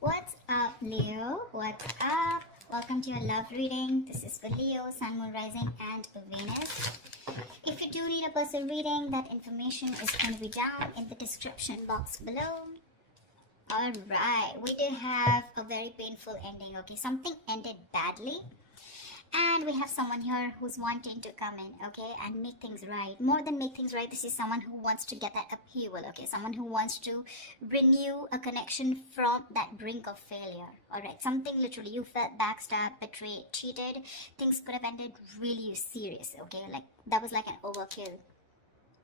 What's up, Leo? What's up? Welcome to your love reading. This is for Leo, Sun, Moon, Rising, and Venus. If you do need a personal reading, that information is going to be down in the description box below. Alright, we did have a very painful ending, okay? Something ended badly. And we have someone here who's wanting to come in, okay, and make things right. More than make things right, this is someone who wants to get that upheaval, okay? Someone who wants to renew a connection from that brink of failure, alright? Something literally, you felt backstabbed, betrayed, cheated. Things could have ended really serious, okay? Like, that was like an overkill.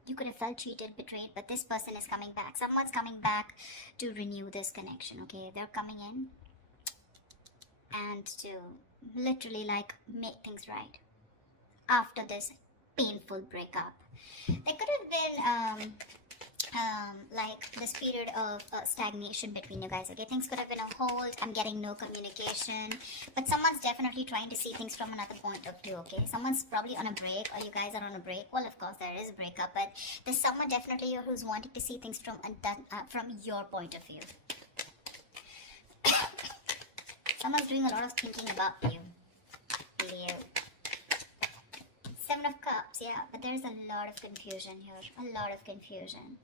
You could have felt cheated, betrayed, but this person is coming back. Someone's coming back to renew this connection, okay? They're coming in and to literally like make things right after this painful breakup. There could have been like this period of stagnation between you guys, okay? Things could have been a hold. I'm getting no communication, but someone's definitely trying to see things from another point of view, okay? Someone's probably on a break, or you guys are on a break. Well, of course there is a breakup, but there's someone definitely here who's wanting to see things from your point of view. Someone's doing a lot of thinking about you, Leo. 7 of Cups, yeah, but there's a lot of confusion here. A lot of confusion.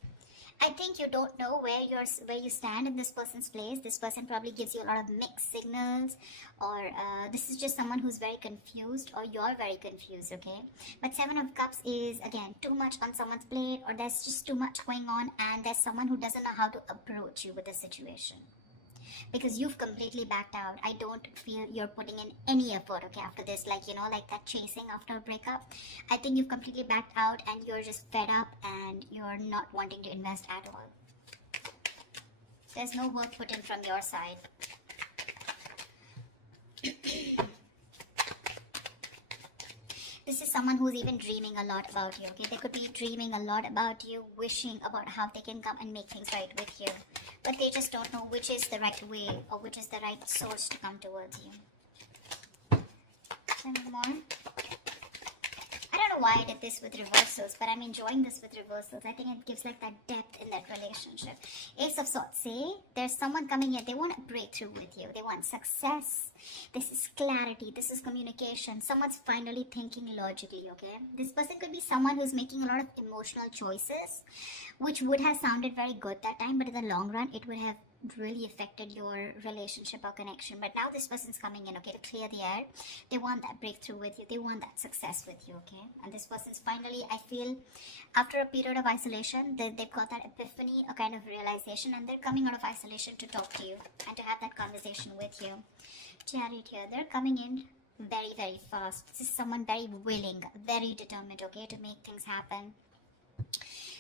I think you don't know where you stand in this person's place. This person probably gives you a lot of mixed signals, or this is just someone who's very confused, or you're very confused, okay? But 7 of Cups is, again, too much on someone's plate, or there's just too much going on, and there's someone who doesn't know how to approach you with the situation. Because you've completely backed out. I don't feel you're putting in any effort, okay, after this, like, you know, like that chasing after a breakup. I think you've completely backed out and you're just fed up and you're not wanting to invest at all. There's no work put in from your side. This is someone who's even dreaming a lot about you, okay? They could be dreaming a lot about you, wishing about how they can come and make things right with you. But they just don't know which is the right way or which is the right source to come towards you. Any more? I don't know why I did this with reversals, but I'm enjoying this with reversals. I think it gives like that depth in that relationship. Ace of Swords, say there's someone coming here. They want a breakthrough with you. They want success. This is clarity. This is communication. Someone's finally thinking logically, okay? This person could be someone who's making a lot of emotional choices, which would have sounded very good that time, but in the long run, it would have really affected your relationship or connection. But now this person's coming in, okay, to clear the air. They want that breakthrough with you. They want that success with you, okay? And this person's finally, I feel, after a period of isolation, they've got that epiphany, a kind of realization, and they're coming out of isolation to talk to you and to have that conversation with you. Chariot here, they're coming in very, very fast. This is someone very willing, very determined, okay, to make things happen.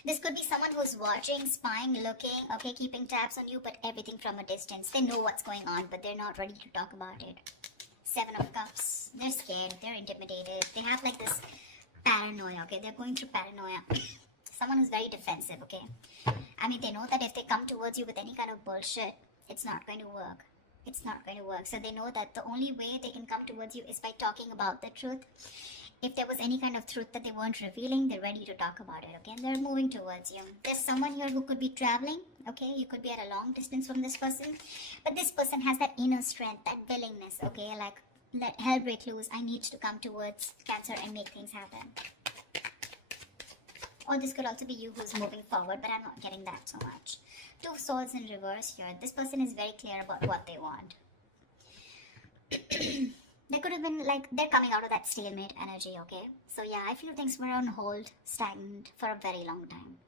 This could be someone who's watching, spying, looking, okay, keeping tabs on you, but everything from a distance. They know what's going on, but they're not ready to talk about it. 7 of Cups. They're scared. They're intimidated. They have like this paranoia, okay? They're going through paranoia. Someone who's very defensive, okay? I mean, they know that if they come towards you with any kind of bullshit, it's not going to work. It's not going to work. So they know that the only way they can come towards you is by talking about the truth. If there was any kind of truth that they weren't revealing, they're ready to talk about it, okay? And they're moving towards you. There's someone here who could be traveling, okay? You could be at a long distance from this person. But this person has that inner strength, that willingness, okay? Like, let hell break loose. I need to come towards Cancer and make things happen. Or this could also be you who's moving forward, but I'm not getting that so much. 2 of Swords in reverse here. This person is very clear about what they want. They could have been like, they're coming out of that stalemate energy, okay? So yeah, I feel things were on hold, stagnant for a very long time.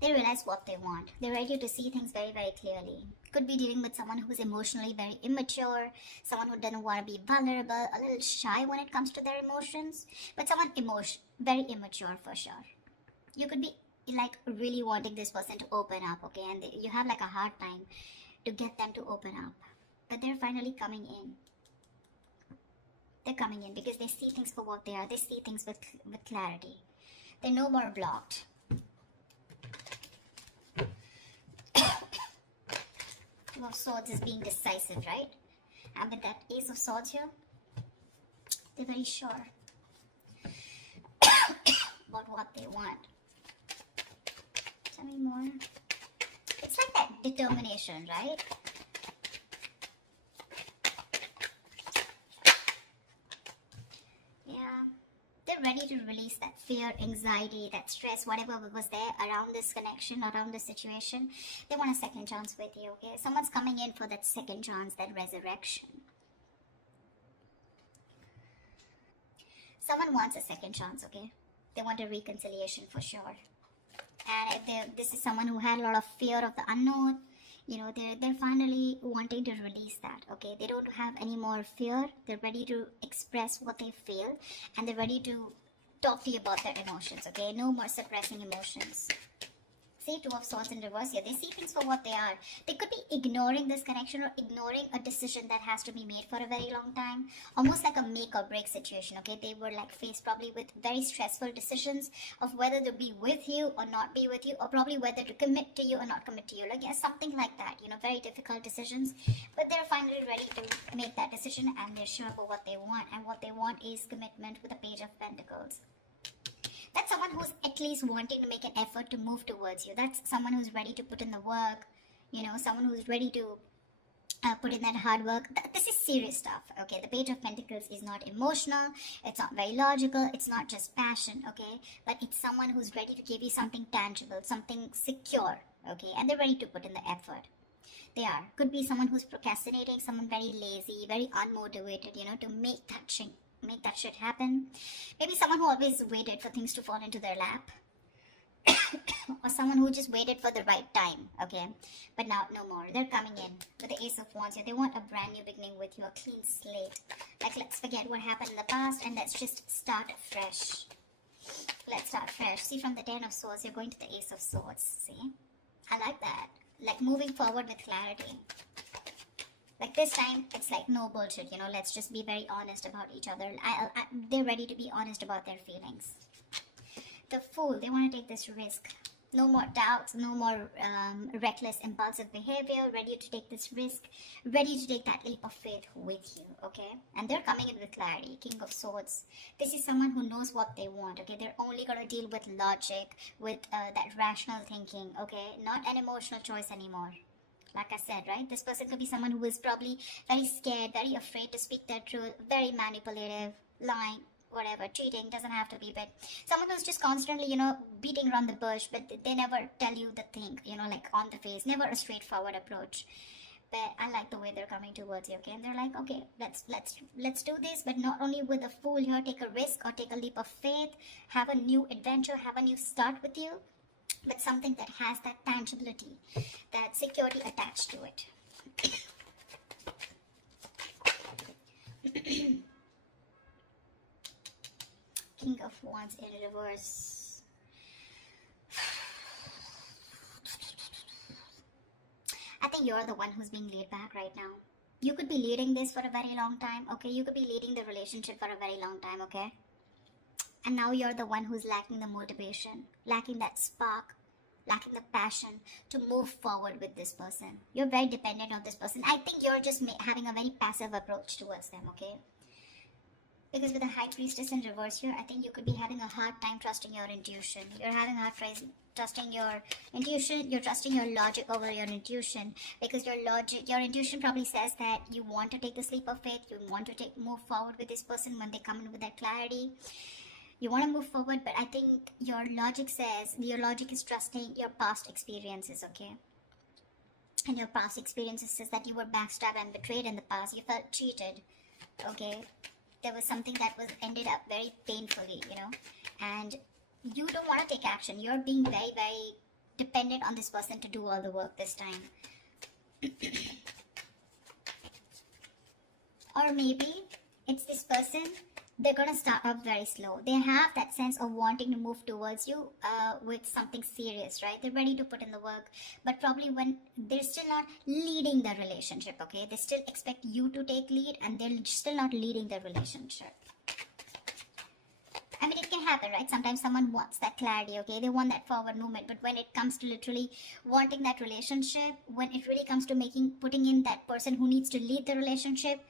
They realize what they want. They're ready to see things very, very clearly. Could be dealing with someone who's emotionally very immature, someone who doesn't want to be vulnerable, a little shy when it comes to their emotions, but someone very immature for sure. You could be like really wanting this person to open up, okay? And you have like a hard time to get them to open up. But they're finally coming in. They're coming in because they see things for what they are. They see things with clarity. They're no more blocked. Two of Swords is being decisive, right? And with that Ace of Swords here, they're very sure about what they want. Tell me more. It's like that determination, right? They're ready to release that fear, anxiety, that stress, whatever was there around this connection, around this situation. They want a second chance with you, okay? Someone's coming in for that second chance, that resurrection. Someone wants a second chance, okay? They want a reconciliation for sure. And if this is someone who had a lot of fear of the unknown, you know, they're finally wanting to release that, okay? They don't have any more fear. They're ready to express what they feel, and they're ready to talk to you about their emotions, okay? No more suppressing emotions. See, Two of Swords in reverse here. They see things for what they are. They could be ignoring this connection or ignoring a decision that has to be made for a very long time. Almost like a make or break situation, okay? They were like faced probably with very stressful decisions of whether to be with you or not be with you, or probably whether to commit to you or not commit to you. Like, yeah, something like that, you know, very difficult decisions. But they're finally ready to make that decision, and they're sure about what they want. And what they want is commitment with the Page of Pentacles. That's someone who's at least wanting to make an effort to move towards you. That's someone who's ready to put in the work, you know, someone who's ready to put in that hard work. This is serious stuff, okay? The Page of Pentacles is not emotional, it's not very logical, it's not just passion, okay? But it's someone who's ready to give you something tangible, something secure, okay? And they're ready to put in the effort. They are. Could be someone who's procrastinating, someone very lazy, very unmotivated, you know, to make that shit happen. Maybe someone who always waited for things to fall into their lap. Or someone who just waited for the right time, okay? But now, no more. They're coming in with the Ace of Wands here. They want a brand new beginning with you, a clean slate. Like, let's forget what happened in the past and let's just start fresh. Let's start fresh. See, from the Ten of Swords, you're going to the Ace of Swords. See? I like that. Like, moving forward with clarity. Like, this time, it's like no bullshit, you know, let's just be very honest about each other. They're ready to be honest about their feelings. The Fool, they want to take this risk. No more doubts, no more reckless, impulsive behavior, ready to take this risk, ready to take that leap of faith with you, okay? And they're coming in with clarity. King of Swords. This is someone who knows what they want, okay? They're only going to deal with logic, with that rational thinking, okay? Not an emotional choice anymore. Like I said, right? This person could be someone who is probably very scared, very afraid to speak their truth, very manipulative, lying, whatever, cheating, doesn't have to be, but someone who's just constantly, you know, beating around the bush, but they never tell you the thing, you know, like on the face, never a straightforward approach. But I like the way they're coming towards you, okay? And they're like, okay, let's do this, but not only with a Fool here, take a risk or take a leap of faith, have a new adventure, have a new start with you, but something that has that tangibility, that security attached to it. King of Wands in reverse. I think you're the one who's being laid back right now. You could be leading this for a very long time, okay? You could be leading the relationship for a very long time, okay? And now you're the one who's lacking the motivation, lacking that spark, lacking the passion to move forward with this person. You're very dependent on this person. I think you're just having a very passive approach towards them, okay? Because with the High Priestess in reverse here, I think you could be having a hard time trusting your intuition. You're having a hard time trusting your intuition. You're trusting your logic over your intuition. Because your intuition probably says that you want to take the leap of faith. You want to move forward with this person when they come in with that clarity. You want to move forward, but I think your logic is trusting your past experiences, okay? And your past experiences says that you were backstabbed and betrayed in the past. You felt cheated, okay? There was something that was ended up very painfully, you know? And you don't want to take action. You're being very, very dependent on this person to do all the work this time. Or maybe it's this person, they're going to start up very slow. They have that sense of wanting to move towards you with something serious, right? They're ready to put in the work, but probably when they're still not leading the relationship, okay? They still expect you to take lead and they're still not leading the relationship. I mean, it can happen, right? Sometimes someone wants that clarity, okay? They want that forward movement, but when it comes to literally wanting that relationship, when it really comes to putting in that person who needs to lead the relationship,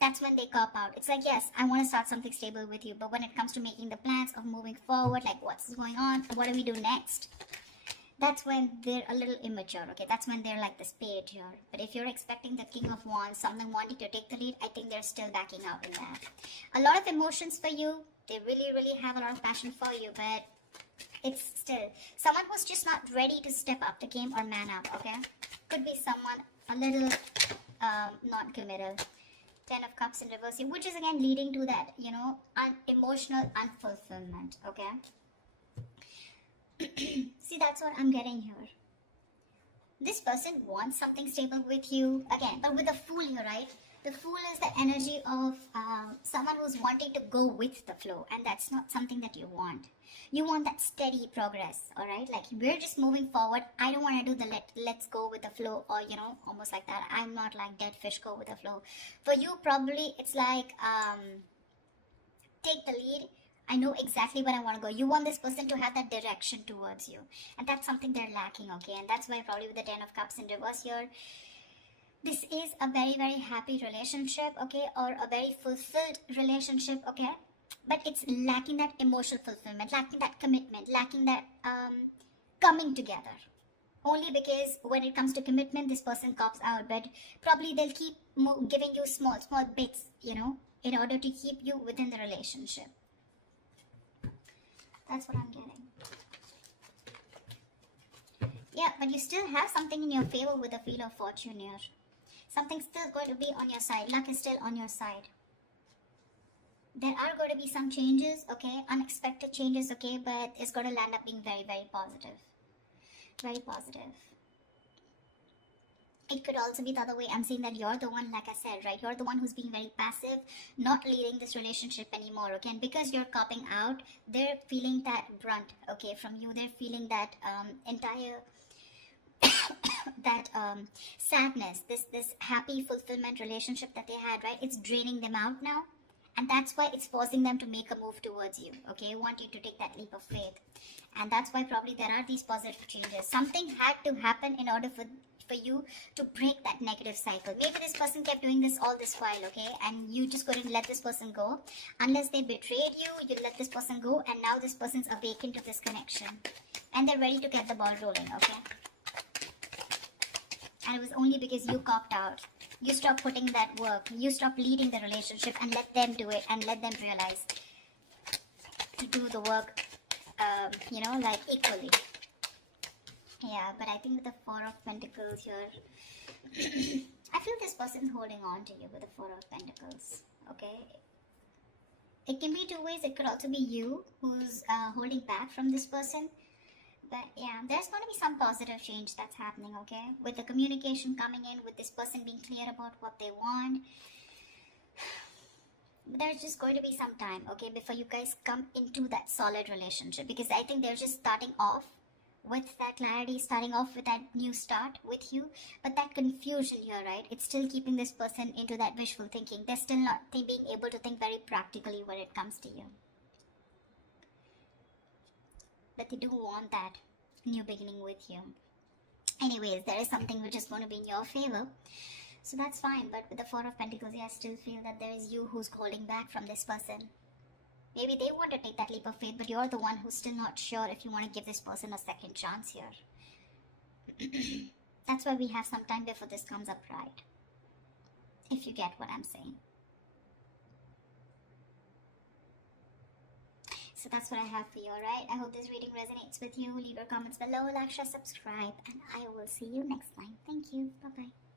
that's when they cop out. It's like, yes, I want to start something stable with you, but when it comes to making the plans of moving forward, like what's going on, what do we do next? that's when they're a little immature, okay? That's when they're like the spade here. But if you're expecting the King of Wands, someone wanting to take the lead, I think they're still backing out in that. A lot of emotions for you. They really, really have a lot of passion for you, but it's still someone who's just not ready to step up the game or man up, okay? Could be someone a little not committal. 10 of Cups in reverse here, which is again leading to that, you know, emotional unfulfillment, okay? See, that's what I'm getting here. This person wants something stable with you, again, but with the Fool here, right? The Fool is the energy of someone who's wanting to go with the flow, and that's not something that you want. You want that steady progress, all right? Like, we're just moving forward. I don't want to do the let's go with the flow, or, you know, almost like that. I'm not like dead fish, go with the flow. For you, probably it's like take the lead. I know exactly where I want to go. You want this person to have that direction towards you, and that's something they're lacking, okay? And that's why probably with the 10 of Cups in reverse here, this is a very, very happy relationship, okay, or a very fulfilled relationship, okay? But it's lacking that emotional fulfillment, lacking that commitment, lacking that coming together. Only because when it comes to commitment, this person cops out, but probably they'll keep giving you small bits, you know, in order to keep you within the relationship. That's what I'm getting. Yeah, but you still have something in your favor with the Wheel of Fortune here. Something's still going to be on your side. Luck is still on your side. There are going to be some changes, okay? Unexpected changes, okay? But it's going to land up being very, very positive. Very positive. It could also be the other way. I'm saying that you're the one, like I said, right? You're the one who's being very passive, not leading this relationship anymore, okay? And because you're copping out, they're feeling that brunt, okay, from you. They're feeling that entire that sadness, this happy fulfillment relationship that they had, right? It's draining them out now, and that's why it's forcing them to make a move towards you, okay? Want you to take that leap of faith, and that's why probably there are these positive changes. Something had to happen in order for you to break that negative cycle. Maybe this person kept doing this all this while, okay, and you just couldn't let this person go. Unless they betrayed you, you let this person go, and now this person's awakened to this connection, and they're ready to get the ball rolling, okay? And it was only because you copped out. You stopped putting that work. You stopped leading the relationship and let them do it, and let them realize to do the work, you know, like equally. Yeah, but I think with the Four of Pentacles here, I feel this person's holding on to you with the Four of Pentacles, okay? It can be two ways. It could also be you who's holding back from this person. But yeah, there's going to be some positive change that's happening, okay? With the communication coming in, with this person being clear about what they want. But there's just going to be some time, okay, before you guys come into that solid relationship. Because I think they're just starting off with that clarity, starting off with that new start with you. But that confusion here, right, it's still keeping this person into that wishful thinking. They're still not being able to think very practically when it comes to you. But they do want that new beginning with you. Anyways, there is something which is going to be in your favor. So that's fine. But with the Four of Pentacles, I still feel that there is you who's holding back from this person. Maybe they want to take that leap of faith, but you're the one who's still not sure if you want to give this person a second chance here. That's why we have some time before this comes up right. If you get what I'm saying. So that's what I have for you, alright? I hope this reading resonates with you. Leave your comments below, like, share, subscribe, and I will see you next time. Thank you. Bye-bye.